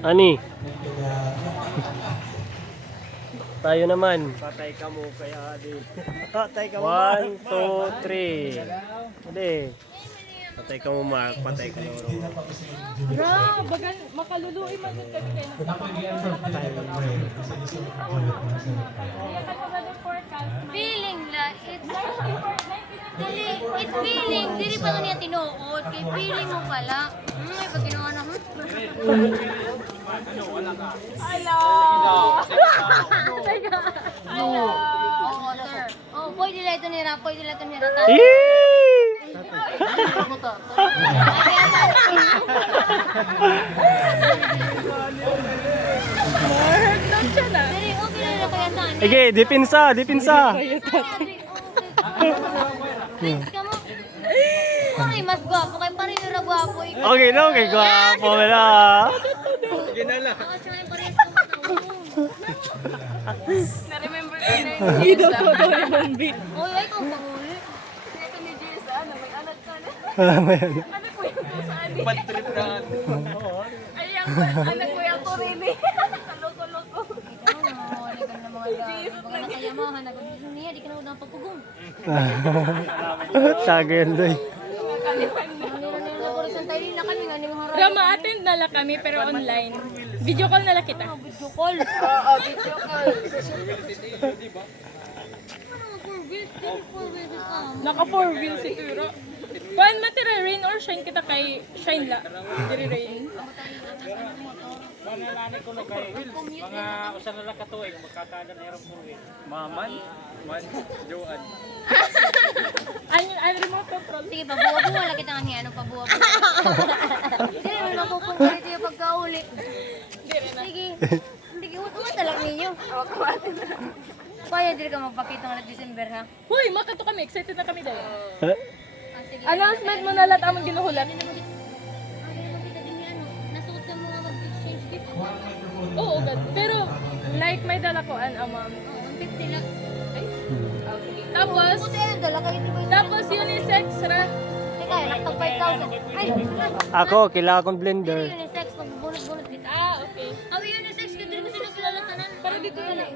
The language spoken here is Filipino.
Ani. Tayo naman. Patay ka mo kaya di. Patay ka mo. 1, 2, 3. Hindi. Patay ka mo Mark, patay ka mo. Bra, bagan makaluluoy man din kami kayo. Feeling la, it's feeling, dili pa niya tinuod, kay feeling mo pala. Ay, pag ginawa na mo. Hello. Oo, sir. Oh, pwede lang ito nira, pwede lang ito nira. Mahirap siya na. Dili, okay na kaya saan. Sige, dipinsa, dipinsa. Please, ka mo. Ay, mas gwapo kay parinira gwapo. Okay, no, okay, gwapo mo na. Sige na lang. Ako siya yung parehas ko Na-remember ko na yung Ido to yung Bombi. Uy, ay, kung panguli. Ito ni Jay sa ano, may anak ka na. Ayan. Anak ko yung po sa ani. Bad trip na. Ay, anak ko yung po rin eh. Loko-loko. Wala ka na mga gawin. Baka nakayamahan. Nagagawin niya, di ka na udang pagpugong. Saga yan, Doy. Rama, attend na lang kami pero online. Video call na lang kita. Video call. Oo, video call. Naka 4 wheels si Turo. Kuan matira rain or shine kita kay shine la. Diri rain. Mga usan na lang katuig magkakada na erong purwi. Maman, man, Joan. Ay remote control. Sige, pabuwa-buwa lang kita nga ano, pabuwa-buwa. Sige, may mapupungko dito yung pagkauli. Sige. Hindi, umat na lang ninyo. Kaya dili ka magpakita nga na December, ha? Hoy, makato kami. Excited na kami dahil. Eh? Ah, sige. Announcement mo na lahat among ginuhulat. Hindi naman kita din yung ano, nasuot ka mga mag-exchange gift. Oo, God. Pero like may dala ko an amam. Oo, 150 lang. Tapos Puti ayun, dala kayo, di ba yun? tapos unisex ra. Teka, naktag 5,000. Ay, Ako, kailangan kong blender. unisex, magbunot-bunot kita. Ah, okay. Awi unisex ka, dili mo sila kilala tanan. Para dito na lang.